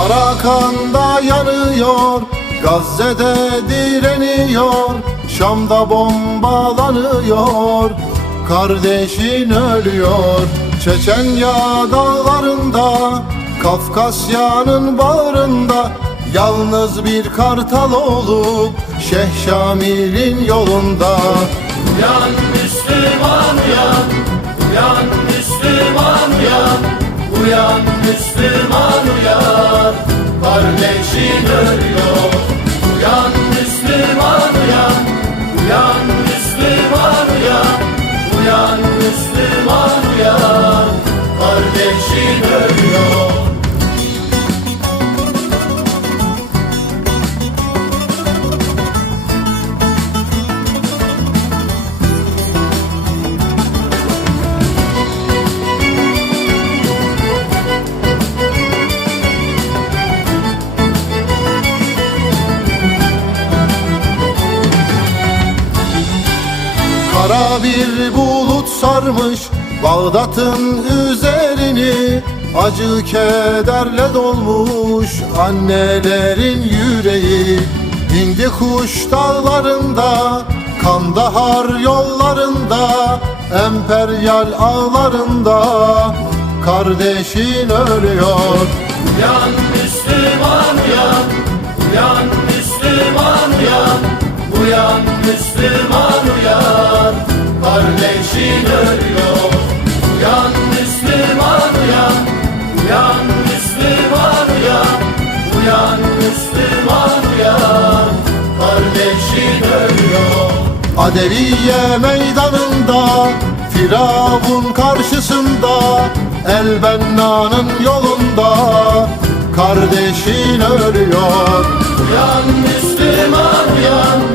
Arakan'da yanıyor Gazze'de direniyor Şam'da bombalanıyor. Kardeşin ölüyor Çeçenya dağlarında Kafkasya'nın bağrında. Yalnız bir kartal olup Şeyh Şamil'in yolunda. Uyan Müslüman uyan Uyan Müslüman uyan Uyan Müslüman uyan Kardeşin ölüyor Uyan Müslüman uyan Kardeşin ölüyor bir bulut sarmış Bağdat'ın üzerini Acı kederle dolmuş annelerin yüreği Hindi kuş dağlarında Kandahar yollarında Emperyal ağlarında Kardeşin ölüyor. Uyan Müslüman uyan Uyan Müslüman uyan Uyan Müslüman Kardeşin ölüyor. Uyan Müslüman uyan Uyan Müslüman uyan Uyan Müslüman uyan Kardeşin ölüyor. Adeviye meydanında Firavun karşısında Elbenna'nın yolunda. Kardeşin ölüyor. Uyan Müslüman uyan